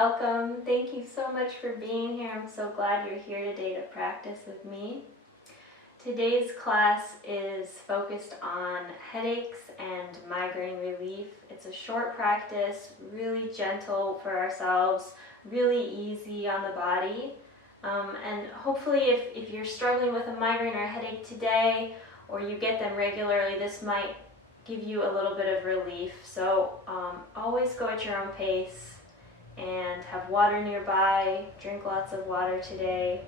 welcome. Thank you so much for being here. I'm so glad you're here today to practice with me. Today's class is focused on headaches and migraine relief. It's a short practice, really gentle for ourselves, really easy on the body. And hopefully if you're struggling with a migraine or a headache today, or you get them regularly, this might give you a little bit of relief. So always go at your own pace and have water nearby. Drink lots of water today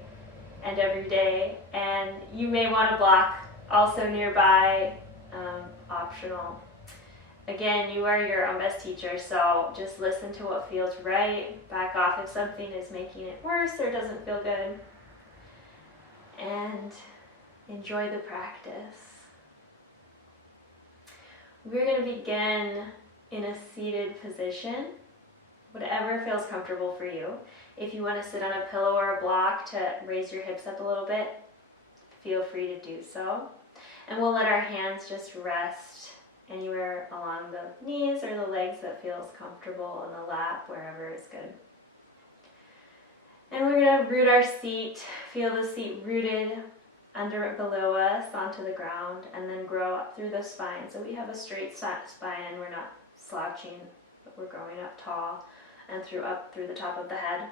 and every day. And you may want a block also nearby, optional. Again, you are your own best teacher, so just listen to what feels right. Back off if something is making it worse or doesn't feel good. And enjoy the practice. We're going to begin in a seated position, whatever feels comfortable for you. If you want to sit on a pillow or a block to raise your hips up a little bit, feel free to do so. And we'll let our hands just rest anywhere along the knees or the legs that feels comfortable, in the lap, wherever is good. And we're going to root our seat, feel the seat rooted under it below us onto the ground, and then grow up through the spine. So we have a straight spine and we're not slouching, but we're growing up tall and up through the top of the head.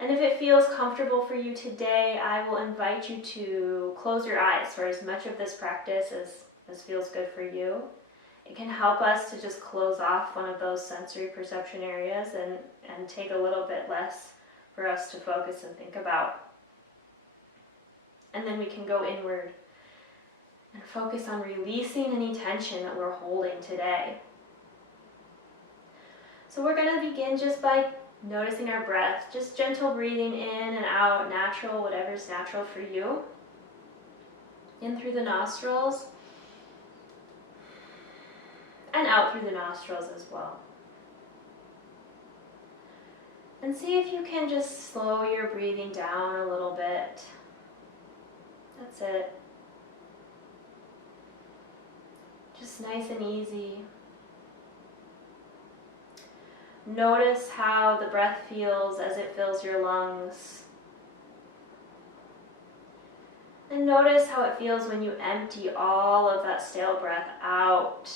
And if it feels comfortable for you today, I will invite you to close your eyes for as much of this practice as feels good for you. It can help us to just close off one of those sensory perception areas and take a little bit less for us to focus and think about. And then we can go inward and focus on releasing any tension that we're holding today. So we're going to begin just by noticing our breath, just gentle breathing in and out, natural, whatever's natural for you. In through the nostrils and out through the nostrils as well. And see if you can just slow your breathing down a little bit. That's it. Just nice and easy. Notice how the breath feels as it fills your lungs. And notice how it feels when you empty all of that stale breath out.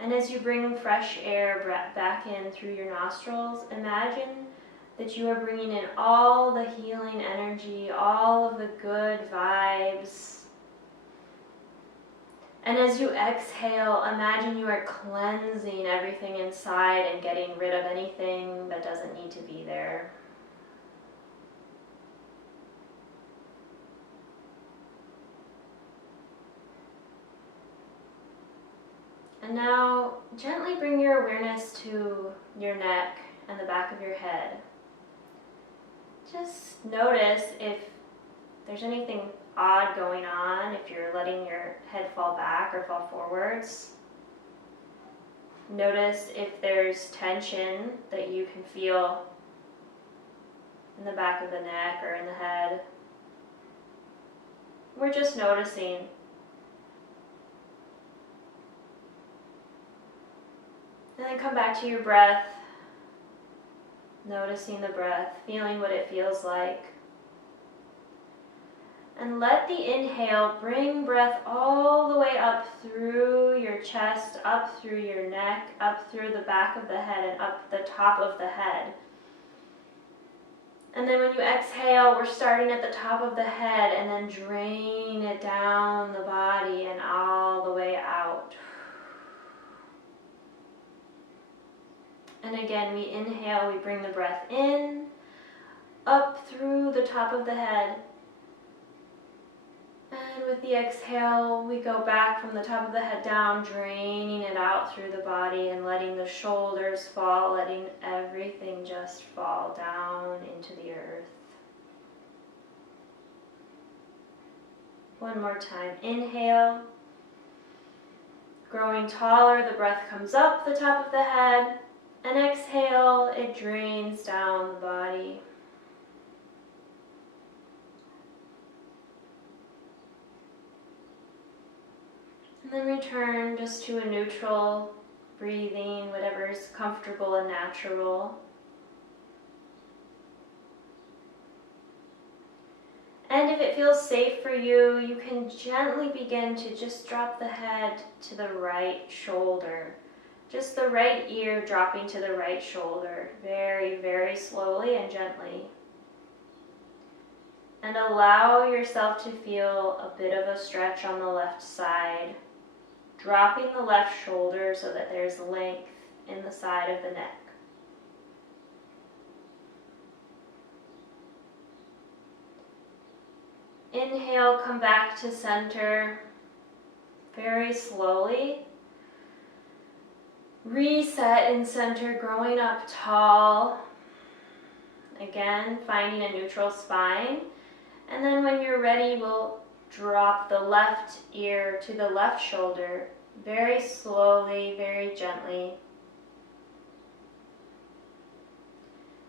And as you bring fresh air back in through your nostrils, imagine that you are bringing in all the healing energy, all of the good vibes. And as you exhale, imagine you are cleansing everything inside and getting rid of anything that doesn't need to be there. And now gently bring your awareness to your neck and the back of your head. Just notice if there's anything odd going on, if you're letting your head fall back or fall forwards. Notice if there's tension that you can feel in the back of the neck or in the head. We're just noticing. And then come back to your breath, noticing the breath, feeling what it feels like. And let the inhale bring breath all the way up through your chest, up through your neck, up through the back of the head, and up the top of the head. And then when you exhale, we're starting at the top of the head and then drain it down the body and all the way out. And again, we inhale, we bring the breath in, up through the top of the head. And with the exhale, we go back from the top of the head down, draining it out through the body and letting the shoulders fall, letting everything just fall down into the earth. One more time. Inhale. Growing taller, the breath comes up the top of the head. And exhale, it drains down the body. And then return just to a neutral breathing, whatever is comfortable and natural. And if it feels safe for you, you can gently begin to just drop the head to the right shoulder. Just the right ear dropping to the right shoulder, very, very slowly and gently. And allow yourself to feel a bit of a stretch on the left side, dropping the left shoulder so that there's length in the side of the neck. Inhale, come back to center very slowly. Reset in center, growing up tall. Again, finding a neutral spine. And then when you're ready, we'll drop the left ear to the left shoulder, very slowly, very gently.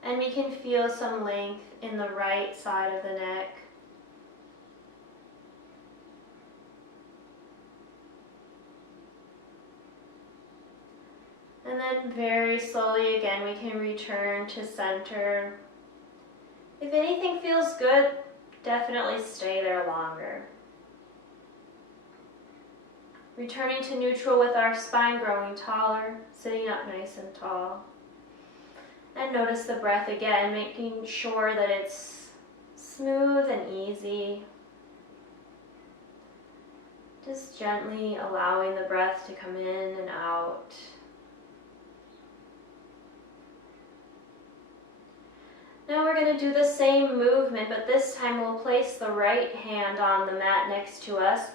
And we can feel some length in the right side of the neck. And then very slowly again, we can return to center. If anything feels good, definitely stay there longer. Returning to neutral with our spine growing taller, sitting up nice and tall. And notice the breath again, making sure that it's smooth and easy. Just gently allowing the breath to come in and out. Now we're going to do the same movement, but this time we'll place the right hand on the mat next to us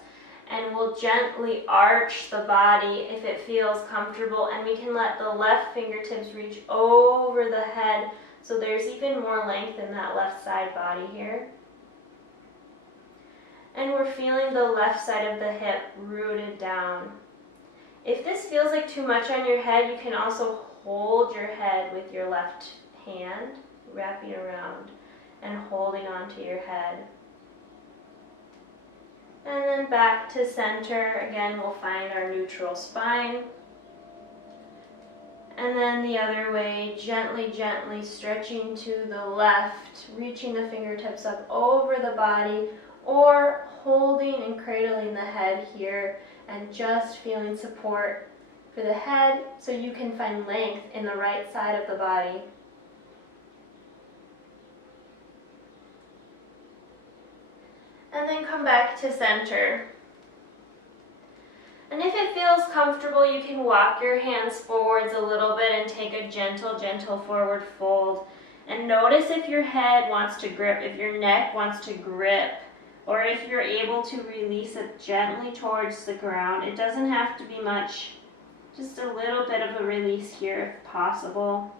and we'll gently arch the body if it feels comfortable, and we can let the left fingertips reach over the head so there's even more length in that left side body here. And we're feeling the left side of the hip rooted down. If this feels like too much on your head, you can also hold your head with your left hand, wrapping around and holding onto your head. And then back to center. Again, we'll find our neutral spine. And then the other way, gently, gently stretching to the left, reaching the fingertips up over the body, or holding and cradling the head here and just feeling support for the head so you can find length in the right side of the body. And then come back to center. And if it feels comfortable, you can walk your hands forwards a little bit and take a gentle, gentle forward fold. And notice if your head wants to grip, if your neck wants to grip, or if you're able to release it gently towards the ground. It doesn't have to be much, just a little bit of a release here if possible.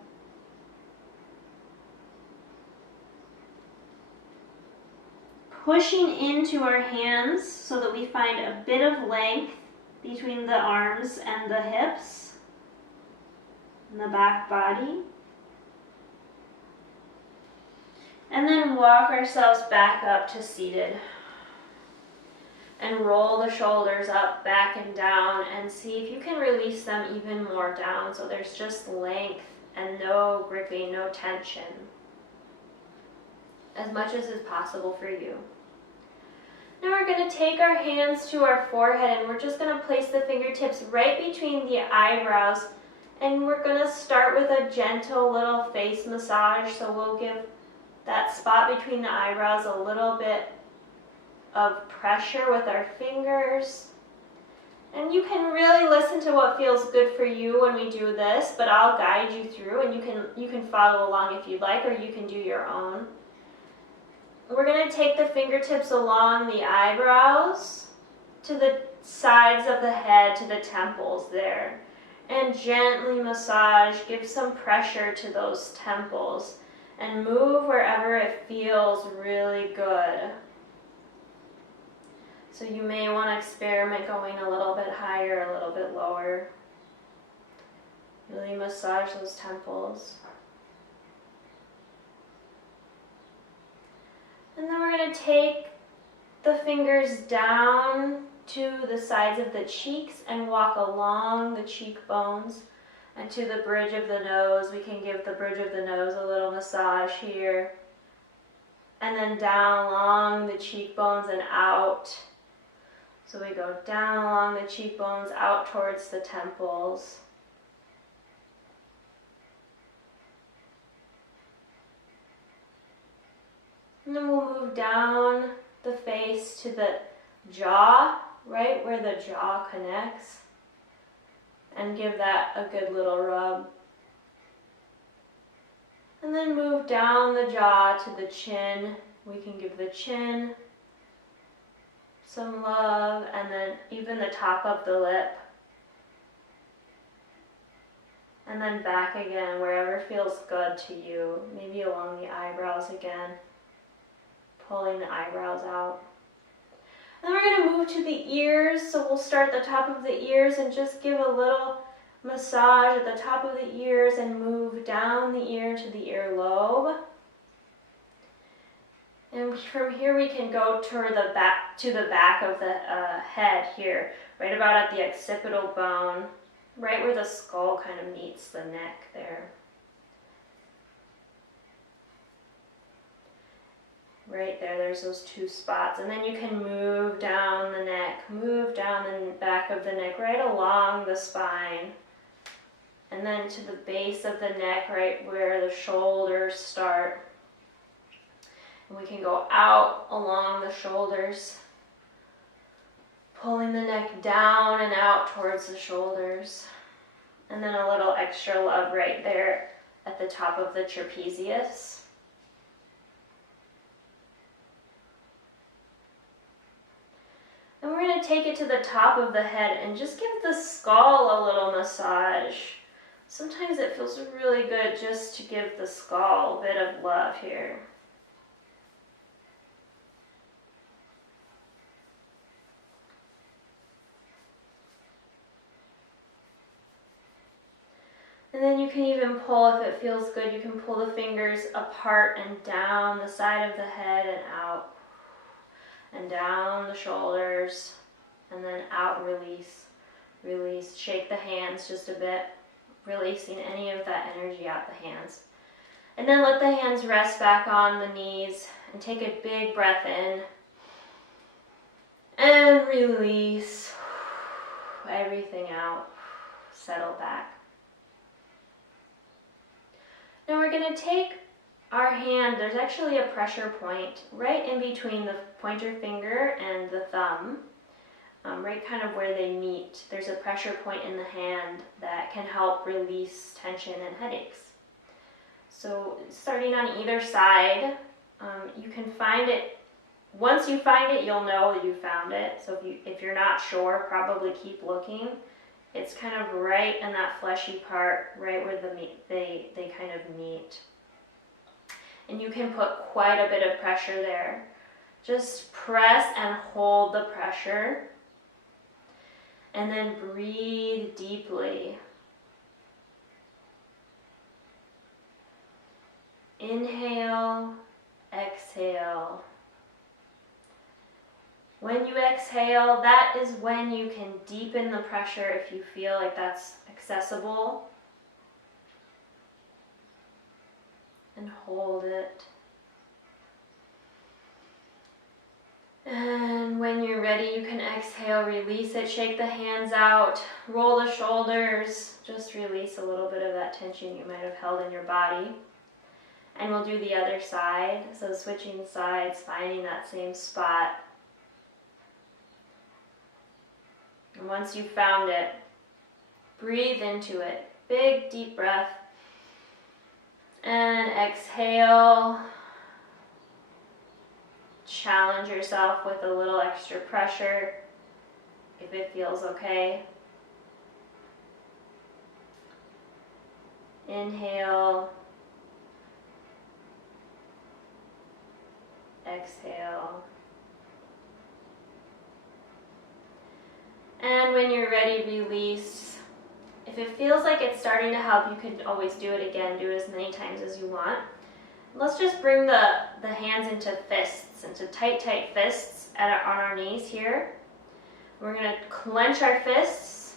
Pushing into our hands so that we find a bit of length between the arms and the hips and the back body. And then walk ourselves back up to seated. And roll the shoulders up, back and down, and see if you can release them even more down so there's just length and no gripping, no tension. As much as is possible for you. Now we're going to take our hands to our forehead and we're just going to place the fingertips right between the eyebrows, and we're going to start with a gentle little face massage. So we'll give that spot between the eyebrows a little bit of pressure with our fingers. And you can really listen to what feels good for you when we do this, but I'll guide you through, and you can follow along if you'd like, or you can do your own. We're going to take the fingertips along the eyebrows to the sides of the head, to the temples there, and gently massage, give some pressure to those temples, and move wherever it feels really good. So you may want to experiment going a little bit higher, a little bit lower. Really massage those temples. And then we're going to take the fingers down to the sides of the cheeks and walk along the cheekbones and to the bridge of the nose. We can give the bridge of the nose a little massage here. And then down along the cheekbones and out. So we go down along the cheekbones, out towards the temples. And then we'll move down the face to the jaw, right where the jaw connects, and give that a good little rub. And then move down the jaw to the chin. We can give the chin some love, and then even the top of the lip. And then back again, wherever feels good to you. Maybe along the eyebrows again. Pulling the eyebrows out. Then we're going to move to the ears. So we'll start at the top of the ears and just give a little massage at the top of the ears and move down the ear to the earlobe. And from here we can go toward the back of the head here, right about at the occipital bone, right where the skull kind of meets the neck there. Right there, there's those two spots. And then you can move down the neck, move down the back of the neck, right along the spine. And then to the base of the neck, right where the shoulders start. And we can go out along the shoulders, pulling the neck down and out towards the shoulders. And then a little extra love right there at the top of the trapezius. And we're going to take it to the top of the head and just give the skull a little massage. Sometimes it feels really good just to give the skull a bit of love here. And then you can even pull, if it feels good, you can pull the fingers apart and down the side of the head and out. And down the shoulders, and then out, release, release. Shake the hands just a bit, releasing any of that energy out the hands. And then let the hands rest back on the knees, and take a big breath in, and release everything out, settle back. Now we're going to take our hand, there's actually a pressure point right in between the pointer finger and the thumb, right kind of where they meet. There's a pressure point in the hand that can help release tension and headaches. So starting on either side, you can find it. Once you find it, you'll know that you found it. So if you're not sure, probably keep looking. It's kind of right in that fleshy part, right where they kind of meet. And you can put quite a bit of pressure there. Just press and hold the pressure. And then breathe deeply. Inhale, exhale. When you exhale, that is when you can deepen the pressure if you feel like that's accessible. And hold it. And when you're ready, you can exhale, release it, shake the hands out, roll the shoulders, just release a little bit of that tension you might have held in your body. And we'll do the other side, so switching sides, finding that same spot. And once you've found it, breathe into it. Big, deep breath. And exhale. Challenge yourself with a little extra pressure if it feels okay. Inhale. Exhale. And when you're ready, release. If it feels like it's starting to help, you can always do it again. Do it as many times as you want. Let's just bring the hands into fists, into tight fists on our knees here. We're going to clench our fists,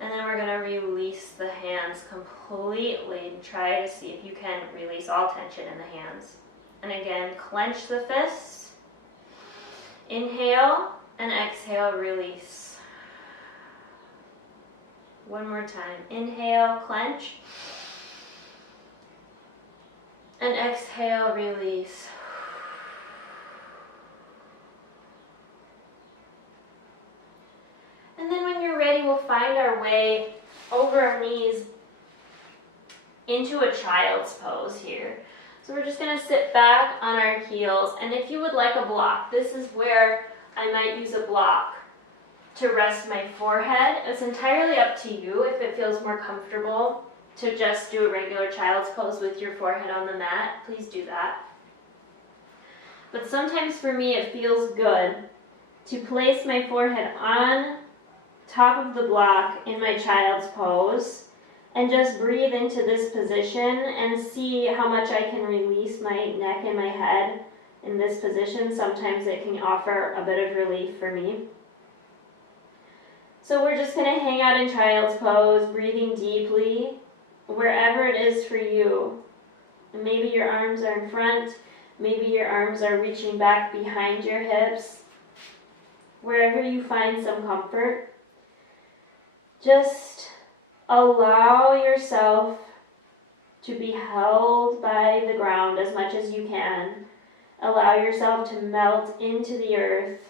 and then we're going to release the hands completely and try to see if you can release all tension in the hands. And again, clench the fists, inhale, and exhale, release. One more time. Inhale, clench, and exhale, release. And then when you're ready, we'll find our way over our knees into a child's pose here. So we're just going to sit back on our heels, and if you would like a block, this is where I might use a block to rest my forehead. It's entirely up to you if it feels more comfortable to just do a regular child's pose with your forehead on the mat. Please do that. But sometimes for me it feels good to place my forehead on top of the block in my child's pose and just breathe into this position and see how much I can release my neck and my head in this position. Sometimes it can offer a bit of relief for me. So we're just going to hang out in child's pose, breathing deeply, wherever it is for you. And maybe your arms are in front, maybe your arms are reaching back behind your hips. Wherever you find some comfort, just allow yourself to be held by the ground as much as you can. Allow yourself to melt into the earth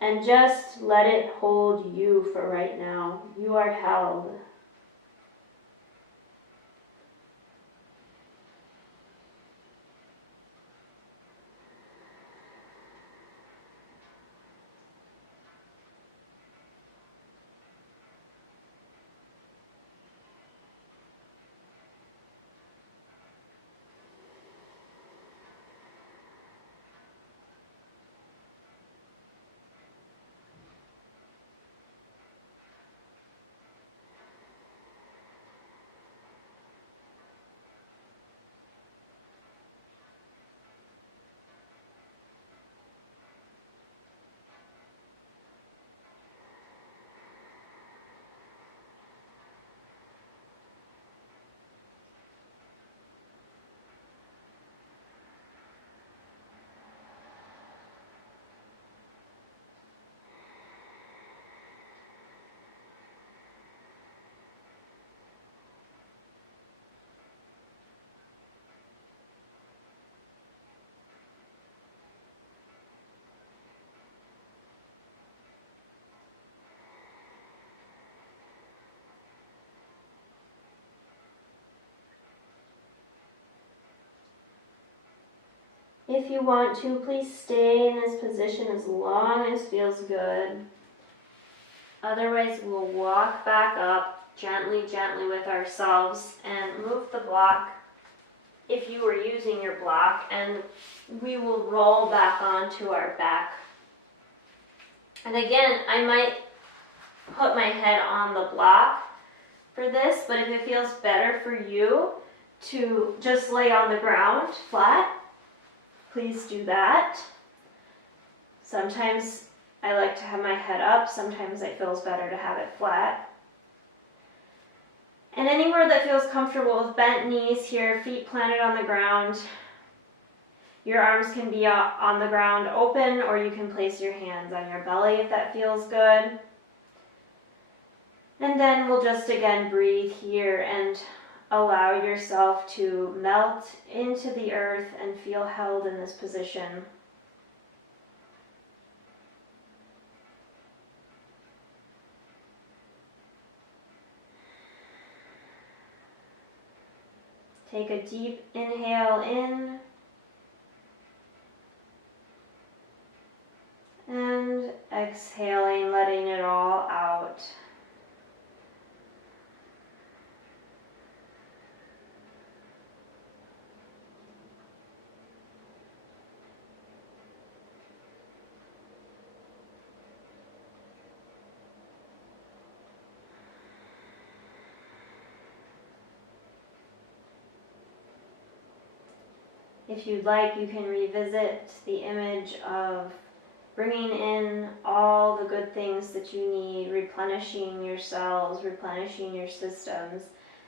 and just let it hold you for right now. You are held. If you want to, please stay in this position as long as feels good. Otherwise, we'll walk back up gently with ourselves and move the block if you were using your block, and we will roll back onto our back. And again, I might put my head on the block for this, but if it feels better for you to just lay on the ground flat, please do that. Sometimes I like to have my head up, sometimes it feels better to have it flat. And anywhere that feels comfortable with bent knees here, feet planted on the ground. Your arms can be on the ground open, or you can place your hands on your belly if that feels good. And then we'll just again breathe here and allow yourself to melt into the earth and feel held in this position. Take a deep inhale in and exhaling, letting it all out. If you'd like, you can revisit the image of bringing in all the good things that you need, replenishing your cells, replenishing your systems.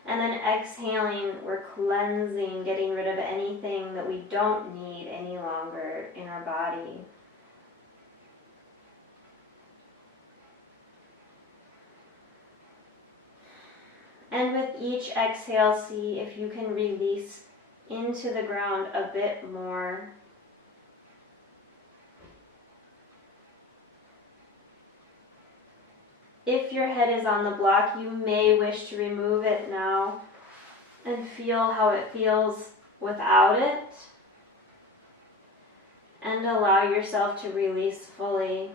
And then exhaling, we're cleansing, getting rid of anything that we don't need any longer in our body. And with each exhale, see if you can release into the ground a bit more. If your head is on the block, you may wish to remove it now and feel how it feels without it. And allow yourself to release fully.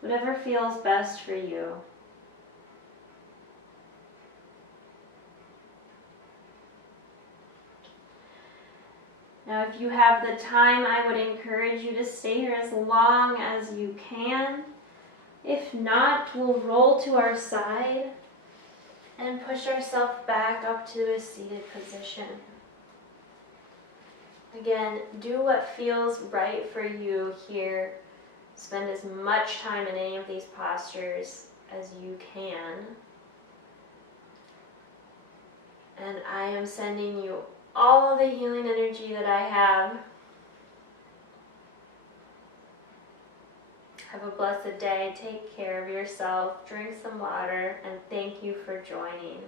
Whatever feels best for you. Now, if you have the time, I would encourage you to stay here as long as you can. If not, we'll roll to our side and push ourselves back up to a seated position. Again, do what feels right for you here. Spend as much time in any of these postures as you can. And I am sending you all the healing energy that I have. Have a blessed day. Take care of yourself. Drink some water. And thank you for joining.